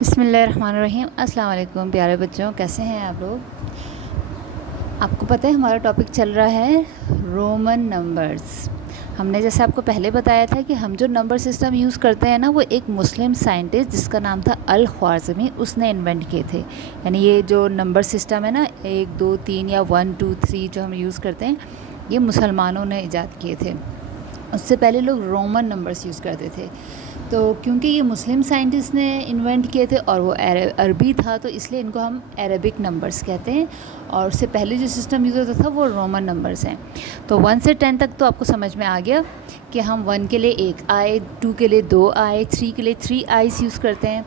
बिस्मिल्लाहिर्रहमानिर्रहीम। अस्सलाम वालेकुम प्यारे बच्चों, कैसे हैं आप लोग। आपको पता है हमारा टॉपिक चल रहा है रोमन नंबर्स। हमने जैसे आपको पहले बताया था कि हम जो नंबर सिस्टम यूज़ करते हैं ना, वो एक मुस्लिम साइंटिस्ट जिसका नाम था अल ख्वारिज़मी, उसने इन्वेंट किए थे। यानी ये जो नंबर सिस्टम है ना, 1 2 3 या 1 2 3 जो हम यूज़ करते हैं, ये मुसलमानों ने ईजाद किए थे। उससे पहले लोग रोमन नंबर्स यूज़ करते थे। तो क्योंकि ये मुस्लिम साइंटिस्ट ने इन्वेंट किए थे और वो अरबी था, तो इसलिए इनको हम अरबिक नंबर्स कहते हैं। और उससे पहले जो सिस्टम यूज़ होता था वो रोमन नंबर्स हैं। तो 1 से 10 तक तो आपको समझ में आ गया कि हम 1 के लिए 1 आए, 2 के लिए 2 आए, 3 के लिए 3 आइस यूज़ करते हैं,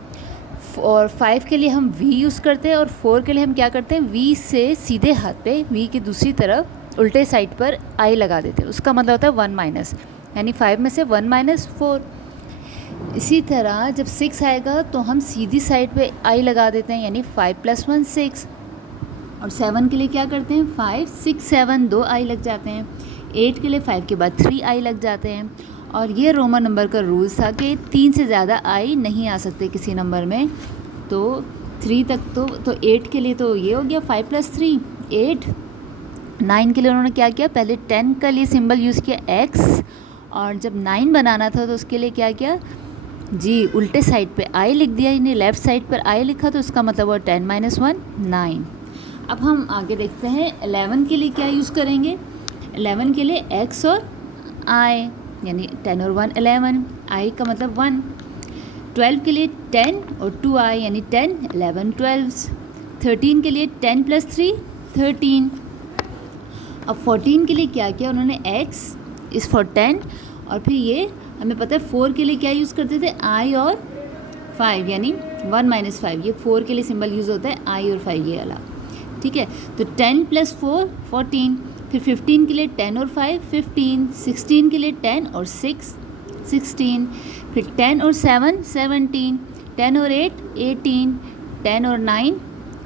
और 5 के लिए हम वी यूज़ करते हैं, और 4 के लिए हम क्या करते हैं, वी से सीधे हाथ पे वी की दूसरी तरफ उल्टे साइड पर आई लगा देते हैं। उसका मतलब होता है 1 माइनस, यानी 5 में से 1 माइनस 4। इसी तरह जब 6 आएगा तो हम सीधी साइड पे आई लगा देते हैं, यानी 5 + 1 6। और 7 के लिए क्या करते हैं, 5 6 7 2 आई लग जाते हैं। 8 के लिए 5 के बाद 3 आई लग जाते हैं। और ये रोमन नंबर का रूल्स था कि 3 से ज़्यादा आई नहीं आ सकते किसी नंबर में। तो 3 तक तो 8 के लिए तो ये हो गया 5 + 3 8। 9 के लिए उन्होंने क्या किया, पहले 10 का लिए सिंबल यूज़ किया x, और जब 9 बनाना था तो उसके लिए क्या किया जी, उल्टे साइड पे आई लिख दिया, यानी लेफ़्ट साइड पर आई लिखा, तो इसका मतलब हुआ 10 - 1 9। अब हम आगे देखते हैं 11 के लिए क्या यूज़ करेंगे। 11 के लिए x और i, यानी 10 और 1 11, i का मतलब 1। 12 के लिए 10 और 2 i, यानी 10 11 12। 13 के लिए 10 + 3 13। अब 14 के लिए क्या किया उन्होंने, x इज़ फॉर 10, और फिर ये हमें पता है 4 के लिए क्या यूज़ करते थे, i और 5, यानी 1 - 5। ये 4 के लिए सिंबल यूज़ होता है i और 5 ये वाला, ठीक है। तो 10 + 4 14। फिर 15 के लिए 10 और 5 15। 16 के लिए 10 और 6 16। फिर 10 और 7 17। 10 और 8 18। 10 और 9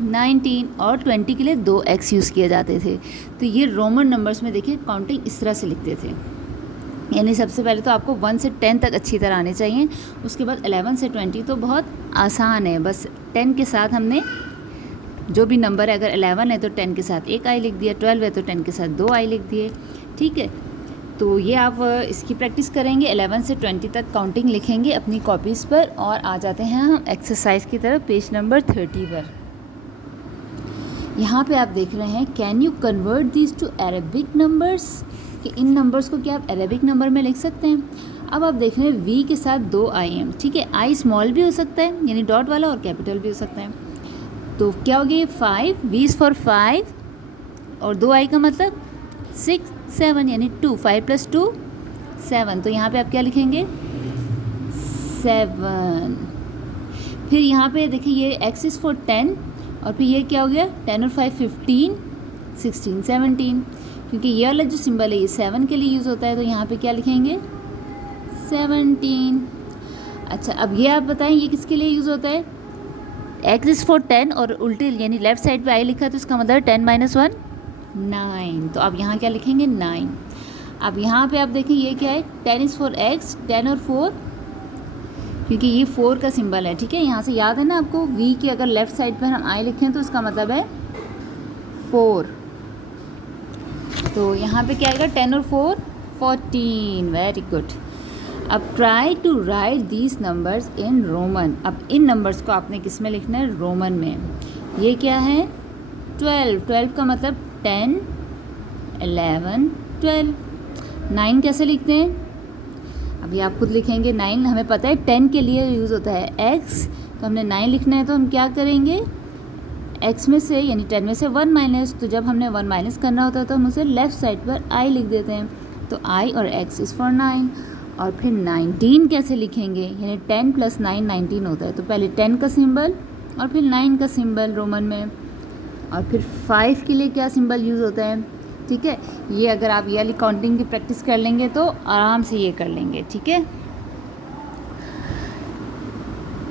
19। और 20 के लिए 2x यूज़ किए जाते थे। तो ये रोमन नंबर्स में देखिए काउंटिंग इस तरह से लिखते थे। यानी सबसे पहले तो आपको 1 से 10 तक अच्छी तरह आने चाहिए। उसके बाद 11 से 20 तो बहुत आसान है, बस 10 के साथ हमने जो भी नंबर है, अगर 11 है तो 10 के साथ 1 आई लिख दिया, 12 है तो 10 के साथ 2 आई लिख दिए, ठीक है। तो ये आप इसकी प्रैक्टिस करेंगे, 11 से 20 तक काउंटिंग लिखेंगे अपनी कॉपीज़ पर। और आ जाते हैं हम एक्सरसाइज की तरफ, पेज नंबर 30 पर। यहाँ पे आप देख रहे हैं, can you convert these two Arabic numbers, कि इन नंबर्स को क्या आप अरेबिक नंबर में लिख सकते हैं। अब आप देख रहे हैं वी के साथ 2 आई हैं, ठीक है। आई स्मॉल भी हो सकता है, यानी डॉट वाला, और कैपिटल भी हो सकता है। तो क्या हो गया, ये 5, वी इज़ फॉर 5, और 2 आई का मतलब 6 7, यानी 2 5 + 2 7। तो यहाँ पे आप क्या लिखेंगे, 7। फिर यहाँ पे देखिए ये x इज़ फॉर 10, और फिर ये क्या हो गया, 10 और 5 15 16 17। क्योंकि ये वाला जो सिंबल है ये 7 के लिए यूज़ होता है, तो यहाँ पे क्या लिखेंगे, 17। अच्छा, अब ये आप बताएं ये किसके लिए यूज़ होता है, x इज़ फॉर 10 और उल्टे यानी लेफ़्ट साइड पे आई लिखा, तो इसका मतलब 10 - 1 9। तो अब यहाँ क्या लिखेंगे, 9। अब यहाँ पे आप देखें ये क्या है, 10 इज़ फॉर x, 10 और 4, क्योंकि ये 4 का सिंबल है, ठीक है। यहाँ से याद है ना आपको, v की अगर लेफ़्ट साइड पर हम आई लिखें तो इसका मतलब है 4। तो यहाँ पे क्या आएगा, 10 और 4 14। Very good. अब try to write these numbers in Roman. अब इन नंबर्स को आपने किस में लिखना है, रोमन में। ये क्या है, 12। 12 का मतलब 10 11 12। 9 कैसे लिखते हैं, अभी आप खुद लिखेंगे। 9 हमें पता है 10 के लिए यूज़ होता है x, तो हमने 9 लिखना है, तो हम क्या करेंगे, x में से यानी 10 में से 1 माइनस, तो जब हमने 1 माइनस करना होता है तो हम उसे लेफ़्ट साइड पर i लिख देते हैं। तो i और x इज़ फॉर 9। और फिर 19 कैसे लिखेंगे, यानी 10 + 9 19 होता है, तो पहले 10 का सिंबल और फिर 9 का सिंबल रोमन में। और फिर 5 के लिए क्या सिंबल यूज़ होता है, ठीक है। ये अगर आप ये वाली काउंटिंग की प्रैक्टिस कर लेंगे तो आराम से ये कर लेंगे, ठीक है।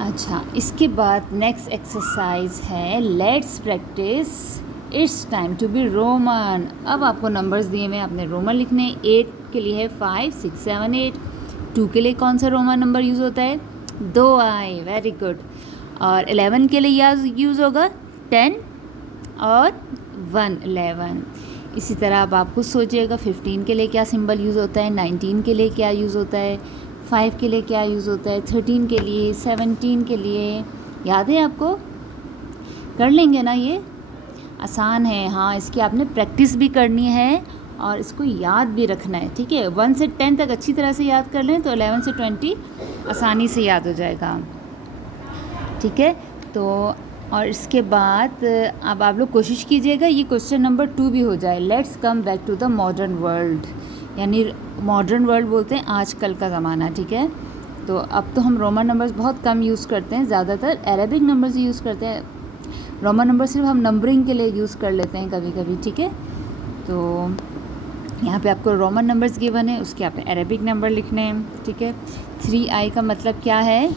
अच्छा, इसके बाद नेक्स्ट एक्सरसाइज है, let's practice it's time to be Roman. अब आपको नंबर्स दिए हुए हैं, आपने रोमन लिखने। 8 के लिए है 5 6 7 8। 2 के लिए कौन सा रोमन नंबर यूज़ होता है, 2 आई, वेरी गुड। और 11 के लिए यूज़ होगा 10 और 1 11। इसी तरह अब आप खुद सोचिएगा 15 के लिए क्या सिंबल यूज़ होता है, 19 के लिए क्या यूज़ होता है, 5 के लिए क्या यूज़ होता है, 13 के लिए, 17 के लिए। याद है आपको? कर लेंगे ना, ये आसान है। हाँ, इसकी आपने प्रैक्टिस भी करनी है और इसको याद भी रखना है, ठीक है। 1 से 10 तक अच्छी तरह से याद कर लें तो 11 से 20 आसानी से याद हो जाएगा, ठीक है। तो और इसके बाद अब आप लोग कोशिश कीजिएगा ये क्वेश्चन नंबर 2 भी हो जाए। Let's come back to the modern world, यानी मॉडर्न वर्ल्ड बोलते हैं आजकल का ज़माना, ठीक है। तो अब तो हम रोमन नंबर्स बहुत कम यूज़ करते हैं, ज़्यादातर अरेबिक नंबर्स ही यूज़ करते हैं। रोमन नंबर सिर्फ हम नंबरिंग के लिए यूज़ कर लेते हैं कभी कभी, ठीक है। तो यहाँ पे आपको रोमन नंबर्स गिवन है, उसके आपने अरेबिक नंबर लिखने हैं, ठीक है। 3i का मतलब क्या है?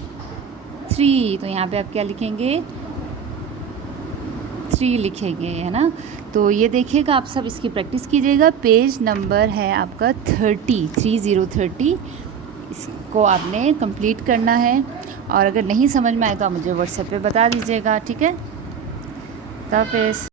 3, तो यहाँ पे आप क्या लिखेंगे? 3 लिखेंगे, है ना। तो ये देखिएगा, आप सब इसकी प्रैक्टिस कीजिएगा। पेज नंबर है आपका 30, इसको आपने कंप्लीट करना है। और अगर नहीं समझ में आए तो आप मुझे व्हाट्सएप पे बता दीजिएगा, ठीक है। खुदा हाफिज़।